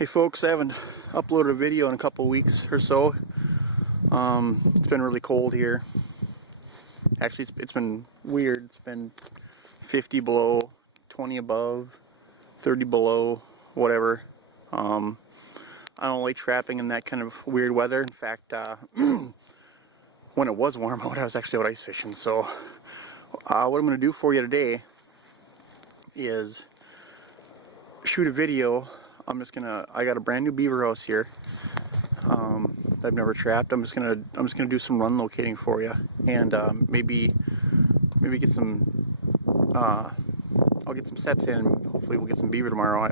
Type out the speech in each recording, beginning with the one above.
Hey folks, I haven't uploaded a video in a couple weeks or so. It's been really cold here. Actually, it's been weird. It's been 50 below, 20 above, 30 below, whatever. I don't like trapping in that kind of weird weather. In fact, when it was warm out, I was actually out ice fishing. So what I'm going to do for you today is shoot a video. I got a brand new beaver house here. I've never trapped. I'm just gonna do some run locating for you, and maybe get some. I'll get some sets in, and hopefully we'll get some beaver tomorrow.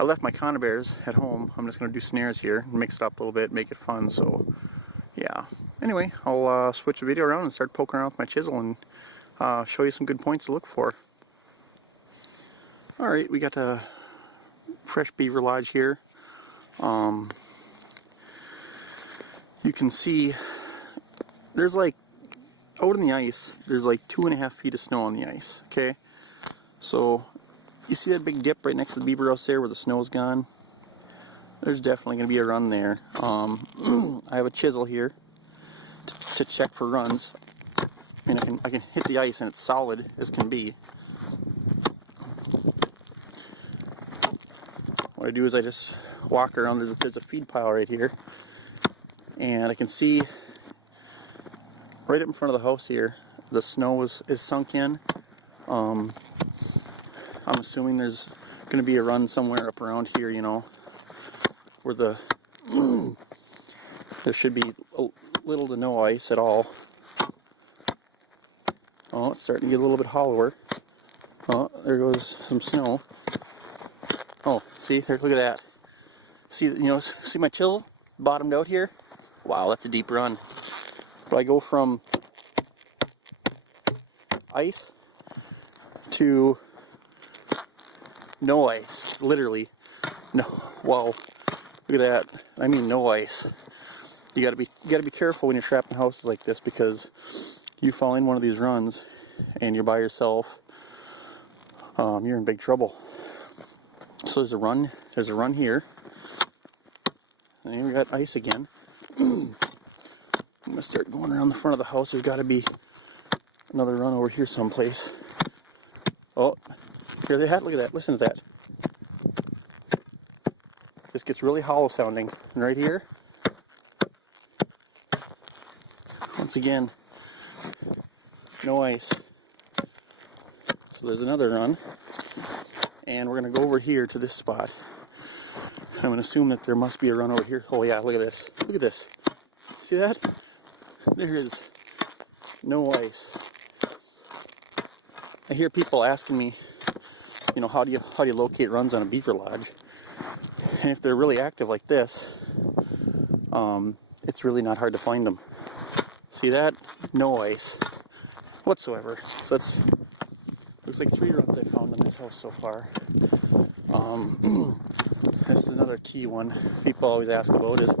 I left my conibears at home. I'm just gonna do snares here, mix it up a little bit, make it fun. So yeah. Anyway, I'll switch the video around and start poking around with my chisel and show you some good points to look for. All right, we got a fresh beaver lodge here. You can see there's like out in the ice, there's like 2.5 feet of snow on the ice. Okay, so you see that big dip right next to the beaver house there where the snow's gone? There's definitely going to be a run there. I have a chisel here to check for runs. I mean, I can hit the ice and it's solid as can be. What I do is I just walk around. There's a feed pile right here, and I can see right up in front of the house here the snow is sunk in. I'm assuming there's going to be a run somewhere up around here, you know, where there should be little to no ice at all. Oh, it's starting to get a little bit hollower. Oh, there goes some snow. Oh, see, there, look at that. See, see my chisel bottomed out here? Wow, that's a deep run. But I go from ice to no ice, literally. No, wow, look at that. I mean, no ice. You gotta be careful when you're trapped in houses like this, because you fall in one of these runs and you're by yourself. You're in big trouble. So there's a run here, and here we got ice again. I'm gonna start going around the front of the house. There's got to be another run over here someplace. Oh, here they had. Look at that. Listen to that. This gets really hollow sounding. And right here, once again, no ice. So there's another run. And we're going to go over here to this spot. I'm going to assume that there must be a run over here. Oh yeah, look at this. Look at this. See that? There is no ice. I hear people asking me, how do you locate runs on a beaver lodge? And if they're really active like this, it's really not hard to find them. See that? No ice whatsoever. So that's looks like 3 runs I found in this house so far. This is another key one people always ask about is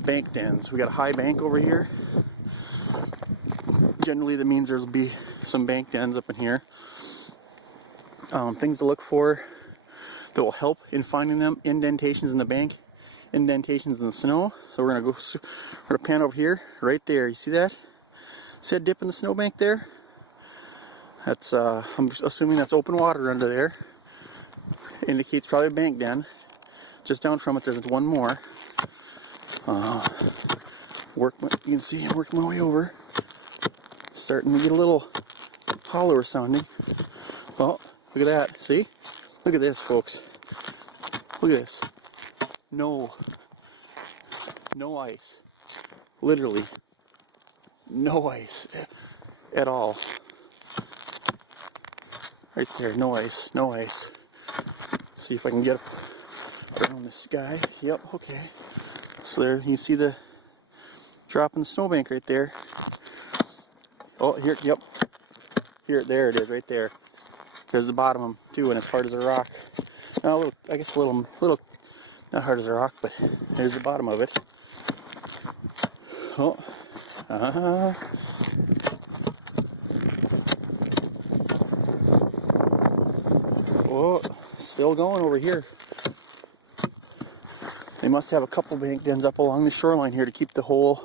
bank dens. We got a high bank over here. Generally that means there'll be some bank dens up in here. Things to look for that will help in finding them: indentations in the bank, indentations in the snow. So we're gonna pan over here, right there. You see that? See that dip in the snowbank there? That's I'm assuming that's open water under there. Indicates probably a bank den. Just down from it, there's one more. You can see I'm working my way over. Starting to get a little hollower sounding. Oh, look at that. See? Look at this, folks. Look at this. No ice. Literally no ice at all. Right there, no ice, no ice. See if I can get around this guy. Yep, okay. So there, you see the drop in the snowbank right there. Oh, here, yep. Here, there it is, right there. There's the bottom of them too, and it's hard as a rock. Now, I guess a little, not hard as a rock, but there's the bottom of it. Oh, Oh, still going over here. must have a couple bank dens up along the shoreline here to keep the whole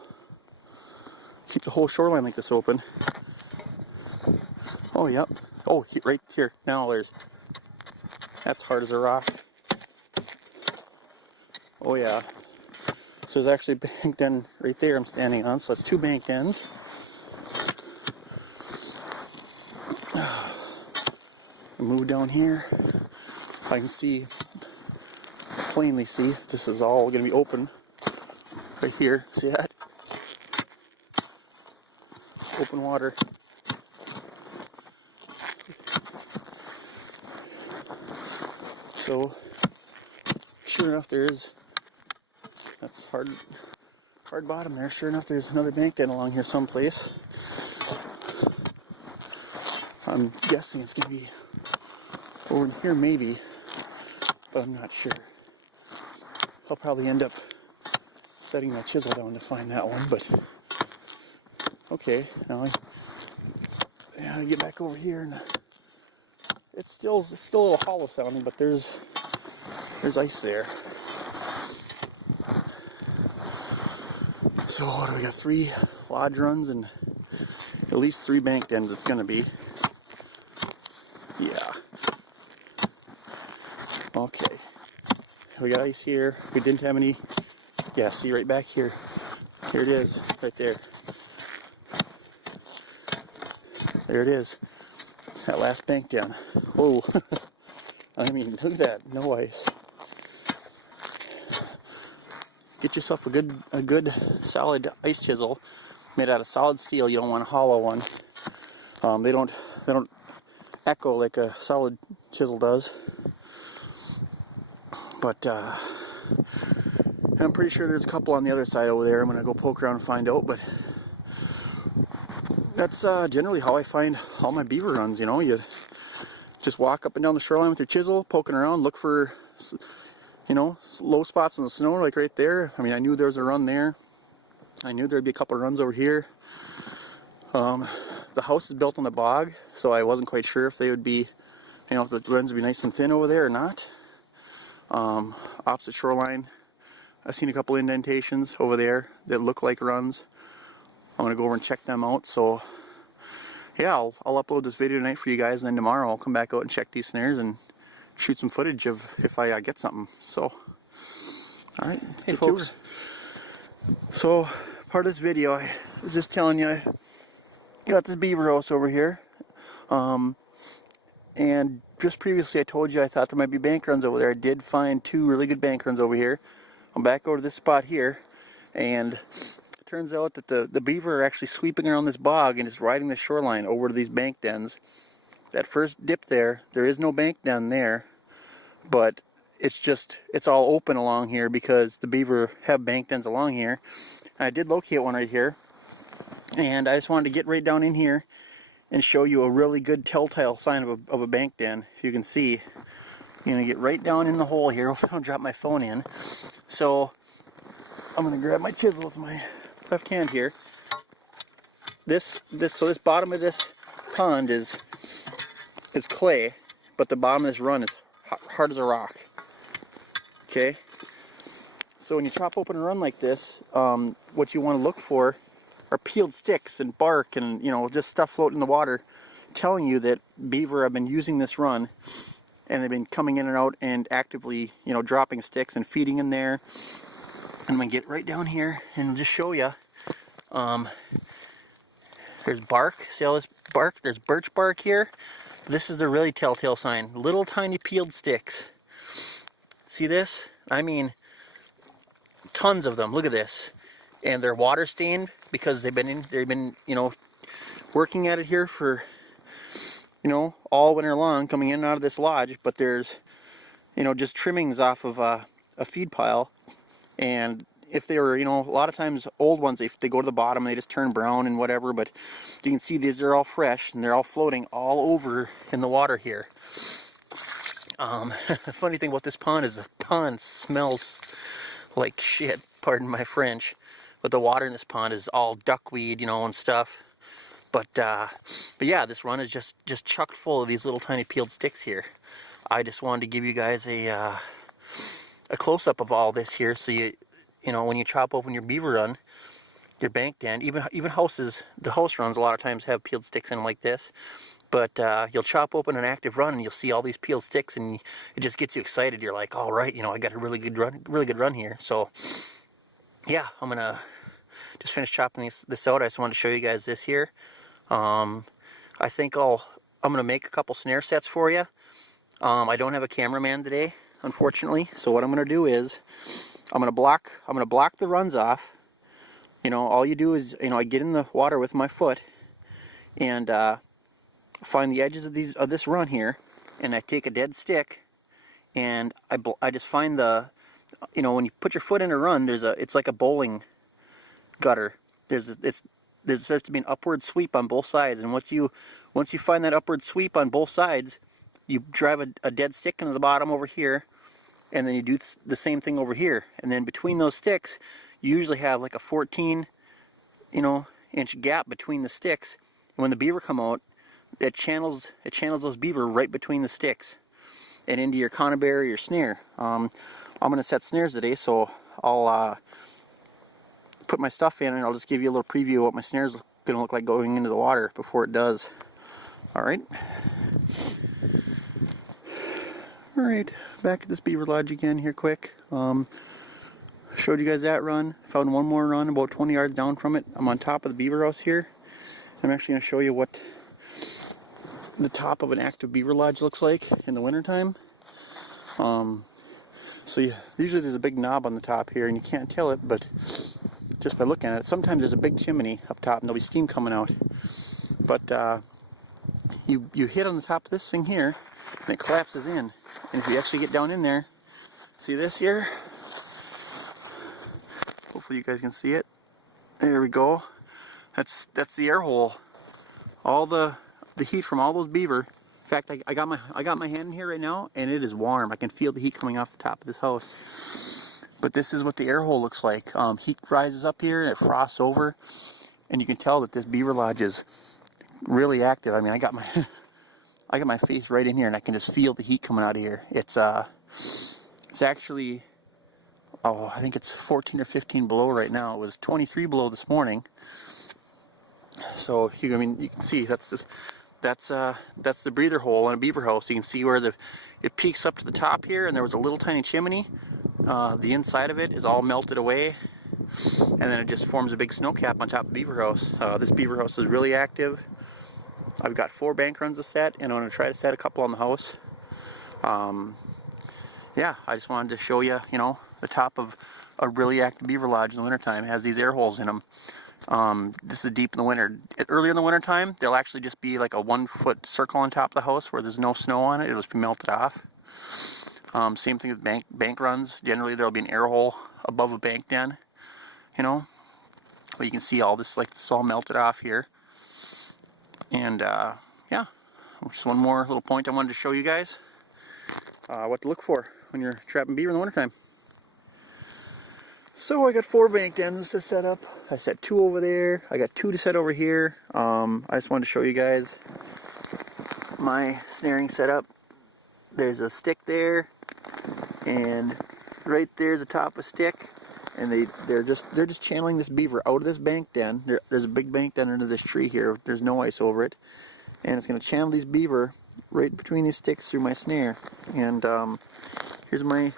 shoreline like this open. Oh, yep. Oh, right here. Now that's hard as a rock. Oh, yeah. So there's actually a bank den right there I'm standing on. So that's 2 bank dens. Move down here. I can plainly see, this is all going to be open right here. See that? Open water. So, sure enough, that's hard bottom there. Sure enough, there's another bank den along here someplace. I'm guessing it's going to be over in here maybe, but I'm not sure. I'll probably end up setting my chisel down to find that one, but okay, now I get back over here, and it's still a little hollow sounding, but there's ice there. So what do we got? 3 lodge runs and at least 3 bank dens it's gonna be. Yeah. Okay. We got ice here. We didn't have any. Yeah, see right back here. Here it is, right there. There it is. That last bank den. Whoa. I mean, look at that. No ice. Get yourself a good solid ice chisel made out of solid steel. You don't want a hollow one. They don't echo like a solid chisel does. But I'm pretty sure there's a couple on the other side over there. I'm gonna go poke around and find out. But that's generally how I find all my beaver runs. You know, you just walk up and down the shoreline with your chisel, poking around, look for, you know, low spots in the snow, like right there. I mean, I knew there was a run there. I knew there'd be a couple of runs over here. The house is built on the bog, so I wasn't quite sure if they would be, you know, if the runs would be nice and thin over there or not. Opposite shoreline, I've seen a couple indentations over there that look like runs. I'm gonna go over and check them out. So yeah, I'll upload this video tonight for you guys, and then tomorrow I'll come back out and check these snares and shoot some footage of if I get something. So, all right, let's get to it. So, part of this video, I was just telling you, I got this beaver house over here, and just previously I told you I thought there might be bank runs over there. I did find 2 really good bank runs over here. I'm back over to this spot here, and it turns out that the beaver are actually sweeping around this bog and is riding the shoreline over to these bank dens. That first dip there is no bank den there, but it's all open along here because the beaver have bank dens along here. And I did locate one right here, and I just wanted to get right down in here and show you a really good telltale sign of a bank den. If you can see, you're gonna get right down in the hole here. I'll drop my phone in. So I'm gonna grab my chisel with my left hand here. So this bottom of this pond is clay, but the bottom of this run is hard as a rock. Okay, so when you chop open a run like this, what you want to look for are peeled sticks and bark and, you know, just stuff floating in the water, telling you that beaver have been using this run, and they've been coming in and out and actively, you know, dropping sticks and feeding in there. And I'm gonna get right down here and just show you. There's bark. See all this bark? There's birch bark here. This is the really telltale sign. Little tiny peeled sticks. See this? I mean, tons of them. Look at this. And they're water stained because they've been, you know, working at it here for, you know, all winter long, coming in and out of this lodge. But there's, you know, just trimmings off of a feed pile. And if they were, you know, a lot of times old ones, they go to the bottom and they just turn brown and whatever, but you can see these are all fresh and they're all floating all over in the water here. The funny thing about this pond is the pond smells like shit, pardon my French, but the water in this pond is all duckweed, you know, and stuff. But yeah, this run is just chock full of these little tiny peeled sticks here. I just wanted to give you guys a a close-up of all this here, so you know, when you chop open your beaver run, your bank den, even houses, the house runs a lot of times have peeled sticks in them like this. But you'll chop open an active run and you'll see all these peeled sticks, and it just gets you excited. You're like, all right, you know, I got a really good run here. So yeah, I'm gonna just finish chopping this out. I just wanted to show you guys this here. I think I'm gonna make a couple snare sets for you. I don't have a cameraman today, unfortunately. So what I'm gonna do is I'm gonna block the runs off. You know, all you do is, you know, I get in the water with my foot and find the edges of this run here, and I take a dead stick and I just find the, you know, when you put your foot in a run, it's like a bowling gutter. There's supposed to be an upward sweep on both sides, and once you find that upward sweep on both sides, you drive a dead stick into the bottom over here, and then you do the same thing over here, and then between those sticks you usually have like a 14 inch gap between the sticks, and when the beaver come out, it channels those beaver right between the sticks and into your conibear or your snare. I'm going to set snares today, so I'll put my stuff in and I'll just give you a little preview of what my snare's going to look like going into the water before it does. Alright, back at this beaver lodge again here quick. Showed you guys that run, found one more run about 20 yards down from it. I'm on top of the beaver house here. I'm actually going to show you what the top of an active beaver lodge looks like in the wintertime. Usually there's a big knob on the top here and you can't tell it, but just by looking at it, sometimes there's a big chimney up top and there'll be steam coming out. But you hit on the top of this thing here and it collapses in. And if you actually get down in there, see this here? Hopefully you guys can see it. There we go. That's the air hole. All the heat from all those beaver. In fact, I got my hand in here right now and it is warm. I can feel the heat coming off the top of this house. But this is what the air hole looks like. Heat rises up here and it frosts over, and you can tell that this beaver lodge is really active. I mean, I got my face right in here and I can just feel the heat coming out of here. It's actually, I think it's 14 or 15 below right now. It was 23 below this morning. So you can see that's the breather hole in a beaver house. You can see where it peaks up to the top here, and there was a little tiny chimney. The inside of it is all melted away, and then it just forms a big snow cap on top of the beaver house. This beaver house is really active. I've got 4 bank runs to set, and I'm going to try to set a couple on the house. Yeah, I just wanted to show you, the top of a really active beaver lodge in the wintertime. It has these air holes in them. This is deep in the winter. Early in the winter time, there'll actually just be like a 1-foot circle on top of the house where there's no snow on it. It'll just be melted off. Same thing with bank runs. Generally, there'll be an air hole above a bank den, but you can see all this, like, it's all melted off here. And yeah, just one more little point I wanted to show you guys what to look for when you're trapping beaver in the wintertime. So I got 4 bank dens to set up. I set 2 over there. I got 2 to set over here. I just wanted to show you guys my snaring setup. There's a stick there, and right there's the top of a stick, and they're just channeling this beaver out of this bank den. There's a big bank den under this tree here. There's no ice over it, and it's going to channel these beaver right between these sticks through my snare. And here's my.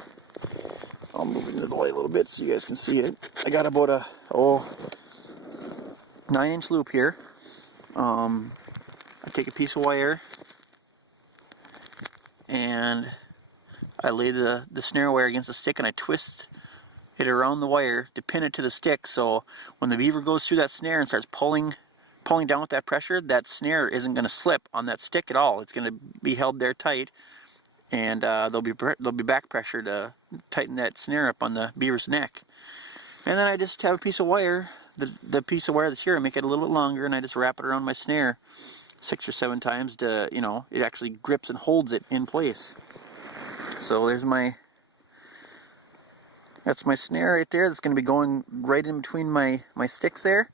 I'll move into the light a little bit so you guys can see it. I got about a 9-inch loop here. I take a piece of wire and I lay the snare wire against the stick and I twist it around the wire to pin it to the stick, so when the beaver goes through that snare and starts pulling down with that pressure, that snare isn't going to slip on that stick at all. It's going to be held there tight, and there'll be back pressure to tighten that snare up on the beaver's neck. And then I just have a piece of wire, the piece of wire that's here, I make it a little bit longer, and I just wrap it around my snare 6 or 7 times to, it actually grips and holds it in place. So that's my snare right there. That's going to be going right in between my sticks there.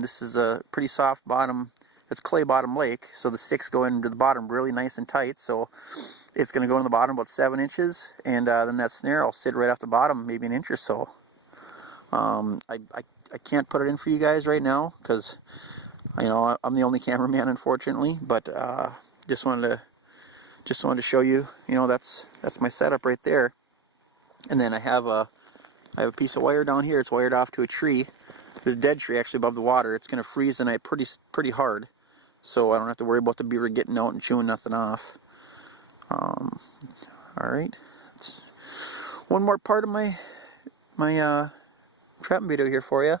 This is a pretty soft bottom it's clay bottom lake, so the sticks go into the bottom really nice and tight. So it's going to go in the bottom about 7 inches, and then that snare will sit right off the bottom, maybe an inch or so. I can't put it in for you guys right now because, you know, I'm the only cameraman, unfortunately. But just wanted to show you. You know, that's my setup right there. And then I have a piece of wire down here. It's wired off to a tree. There's a dead tree actually above the water. It's going to freeze tonight pretty hard, so I don't have to worry about the beaver getting out and chewing nothing off. All right, that's one more part of my trapping video here for you.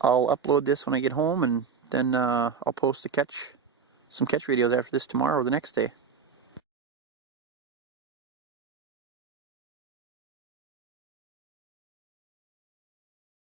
I'll upload this when I get home, and then I'll post some catch videos after this tomorrow or the next day.